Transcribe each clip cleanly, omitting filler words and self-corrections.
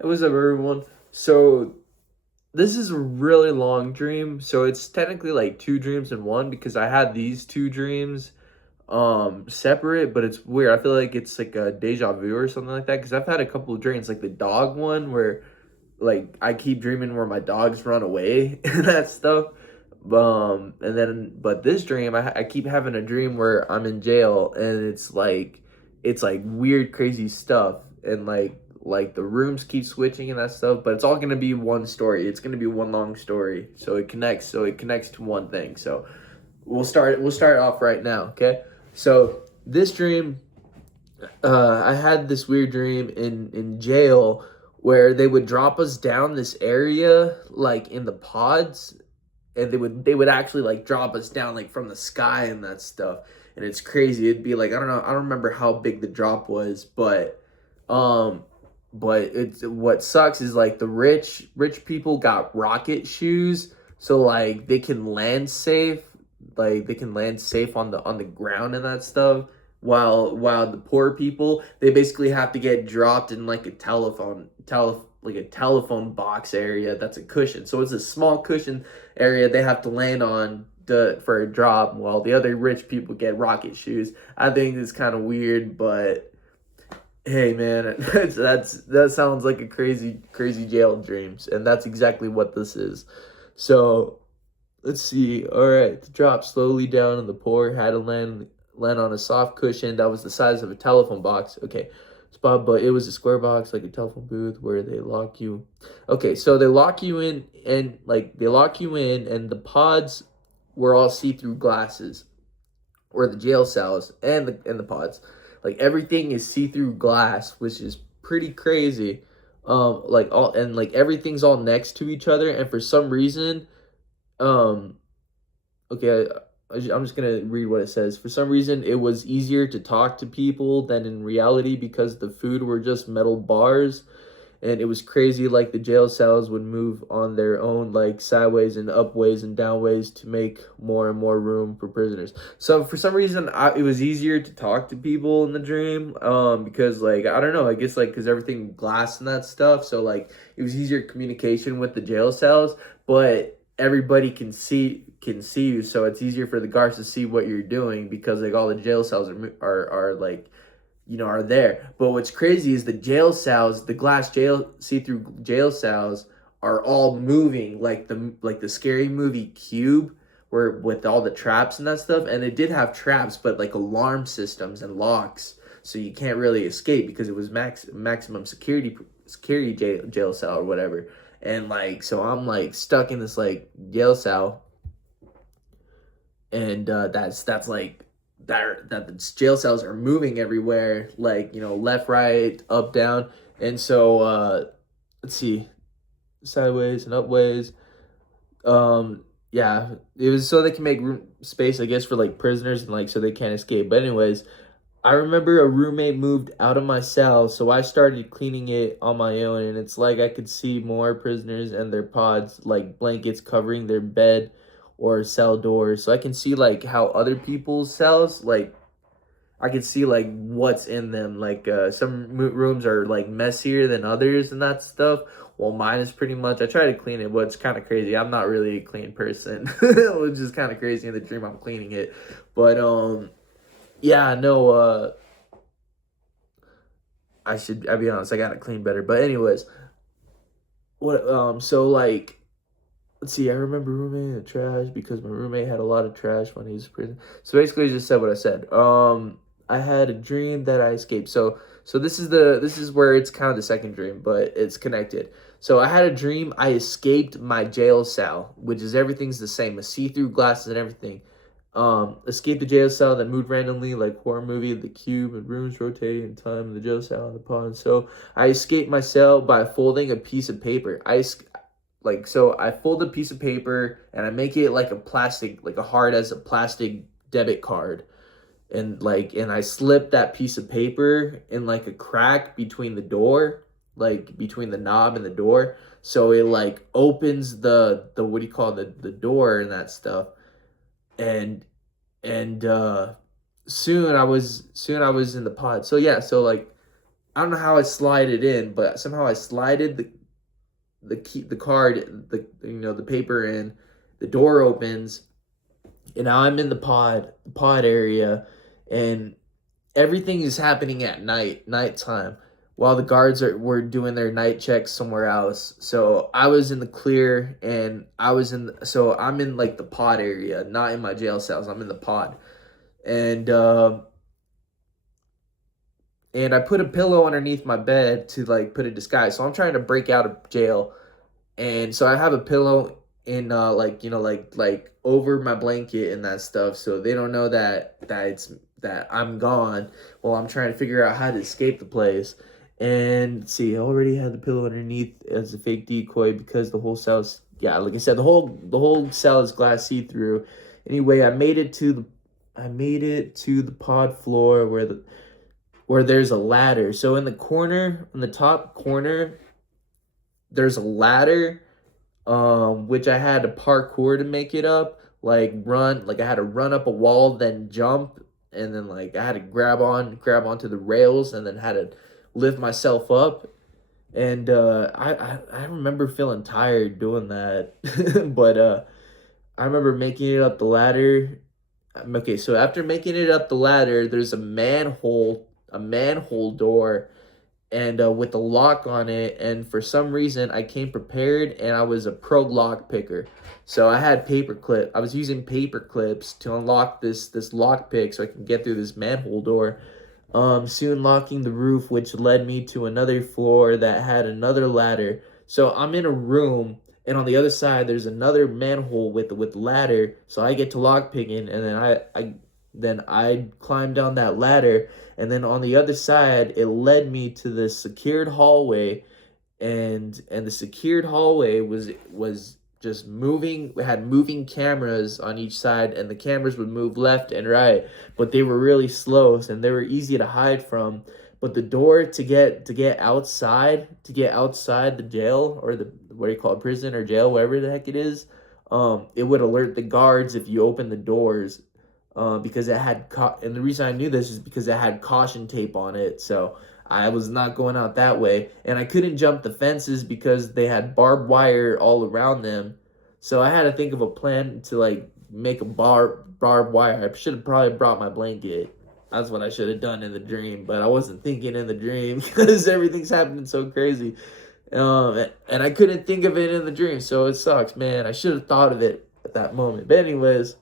It was everyone. So this is a really long dream. So it's technically like two dreams in one because I had these two dreams separate, but it's weird. I feel like it's like a deja vu or something like that because I've had a couple of dreams, like the dog one where like I keep dreaming where my dogs run away and that stuff. And then but this dream, I keep having a dream where I'm in jail and it's like weird, crazy stuff, and like the rooms keep switching and that stuff. But it's all gonna be one story. It's gonna be one long story, so it connects. So it connects to one thing. So we'll start off right now. Okay. So this dream, I had this weird dream in jail where they would drop us down this area like in the pods, and they would actually like drop us down like from the sky and that stuff. And it's crazy. It'd be like, I don't know, I don't remember how big the drop was, um but it's what sucks is like the rich people got rocket shoes, so like they can land safe, like they can land safe on the ground and that stuff, while the poor people, they basically have to get dropped in like a like a telephone box area that's a cushion. So it's a small cushion area they have to land on for a drop, while the other rich people get rocket shoes. I think it's kind of weird, but hey man, that sounds like a crazy jail dreams, and that's exactly what this is. So let's see. All right, the drop slowly down, and the poor had to land on a soft cushion that was the size of a telephone box. Okay, spot, but it was a square box like a telephone booth where they lock you. Okay, so they lock you in, and like they lock you in, and the pods were all see-through glasses, or the jail cells and the pods. Like everything is see-through glass, which is pretty crazy. Like all and like everything's all next to each other, and for some reason, um, okay, I'm just gonna read what it says. For some reason, it was easier to talk to people than in reality because the food were just metal bars, and it was crazy. Like the jail cells would move on their own, like sideways and upways and downways to make more and more room for prisoners. So for some reason, it was easier to talk to people in the dream, because like I don't know, I guess like because everything glass and that stuff, so like it was easier communication with the jail cells, but everybody can see you, so it's easier for the guards to see what you're doing because like all the jail cells are like, are there. But what's crazy is the jail cells, the glass jail see-through jail cells are all moving like the scary movie Cube, where with all the traps and that stuff. And they did have traps, but like alarm systems and locks, so you can't really escape because it was maximum security jail cell or whatever. And like so I'm like stuck in this like jail cell, and that's like that the jail cells are moving everywhere, like left, right, up, down. And so let's see, sideways and upways. Yeah, it was so they can make room space, I guess, for like prisoners, and like so they can't escape. But anyways, I remember a roommate moved out of my cell, so I started cleaning it on my own, and it's like I could see more prisoners and their pods, like blankets covering their bed or cell doors. So I can see like how other people's cells, like I can see like what's in them. Like some rooms are like messier than others and that stuff. Well, mine is pretty much. I try to clean it, but it's kind of crazy. I'm not really a clean person, which is kind of crazy. In the dream, I'm cleaning it, but yeah, no, I'll be honest, I gotta clean better. But anyways, so like, let's see, I remember roommate and trash because my roommate had a lot of trash when he was in prison. So basically, I just said what I said. I had a dream that I escaped. So this is where it's kind of the second dream, but it's connected. So I had a dream I escaped my jail cell, which is everything's the same, a see-through glasses and everything. Escape the jail cell that moved randomly like horror movie, the cube and rooms rotating in time in the jail cell and the pond. So I escaped my cell by folding a piece of paper. So I fold a piece of paper and I make it like a plastic, like a hard as a plastic debit card. And I slip that piece of paper in like a crack between the door, like between the knob and the door. So it like opens the what do you call the door and that stuff. And and soon I was in the pod. So yeah, so like I don't know how I slide it in, but somehow I slided the key, the card, the paper in. The door opens, and now I'm in the pod area, and everything is happening at nighttime, while the guards were doing their night checks somewhere else. So I was in the clear, and so I'm in like the pod area, not in my jail cells. I'm in the pod, and and I put a pillow underneath my bed to like put a disguise. So I'm trying to break out of jail, and so I have a pillow in like like over my blanket and that stuff, so they don't know that I'm gone while I'm trying to figure out how to escape the place. And let's see, I already had the pillow underneath as a fake decoy because the whole cell's, yeah, like I said, the whole cell is glass see-through. Anyway, I made it to the pod floor where there's a ladder. So in the corner, in the top corner, there's a ladder, which I had to parkour to make it up. Like I had to run up a wall, then jump, and then like I had to grab onto the rails, and then had to lift myself up. And I remember feeling tired doing that, but I remember making it up the ladder. Okay, so after making it up the ladder, there's a manhole door, and with a lock on it. And for some reason, I came prepared, and I was a pro lock picker. So I was using paper clips to unlock this lock pick so I can get through this manhole door. Soon locking the roof, which led me to another floor that had another ladder. So I'm in a room, and on the other side there's another manhole with ladder. So I get to lock picking, and then I climbed down that ladder, and then on the other side it led me to the secured hallway, and the secured hallway was just moving. We had moving cameras on each side, and the cameras would move left and right, but they were really slow, and they were easy to hide from. But the door to get outside the jail, or the, what do you call it, prison or jail, whatever the heck it is, it would alert the guards if you open the doors, because and the reason I knew this is because it had caution tape on it. So I was not going out that way, and I couldn't jump the fences because they had barbed wire all around them. So I had to think of a plan to like make a barbed wire. I should have probably brought my blanket. That's what I should have done in the dream, but I wasn't thinking in the dream because everything's happening so crazy. And I couldn't think of it in the dream, so it sucks, man. I should have thought of it at that moment. But anyways,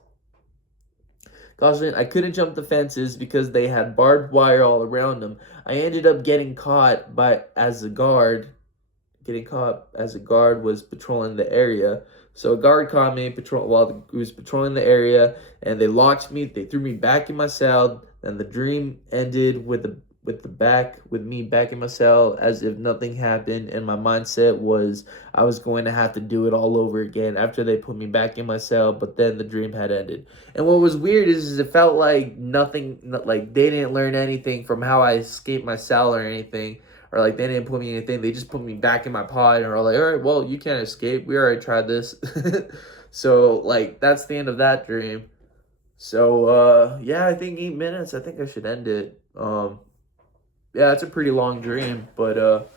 caution, I couldn't jump the fences because they had barbed wire all around them. I ended up getting caught as a guard was patrolling the area. So a guard caught me while he was patrolling the area, and they locked me. They threw me back in my cell, and the dream ended with me back in my cell as if nothing happened. And my mindset was I was going to have to do it all over again after they put me back in my cell. But then the dream had ended. And what was weird is it felt like nothing, like they didn't learn anything from how I escaped my cell or anything. Or like they didn't put me in anything. They just put me back in my pod and were like, all right, well, you can't escape. We already tried this. So like that's the end of that dream. So yeah, I think 8 minutes. I think I should end it. Yeah, it's a pretty long dream, but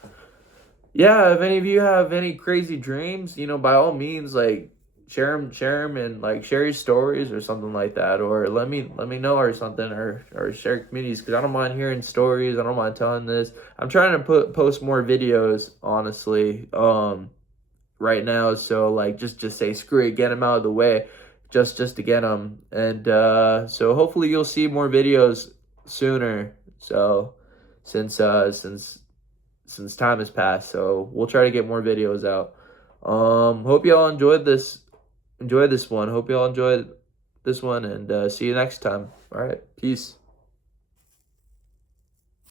yeah, if any of you have any crazy dreams, by all means, like share them, and like share your stories or something like that, or let me know or something, or share communities, because I don't mind hearing stories. I don't mind telling this. I'm trying to post more videos, honestly, right now. So like just say screw it, get them out of the way, just to get them. And so hopefully you'll see more videos sooner. So since time has passed, so we'll try to get more videos out. Hope y'all enjoyed this one. Hope y'all enjoyed this one, and see you next time. All right, peace.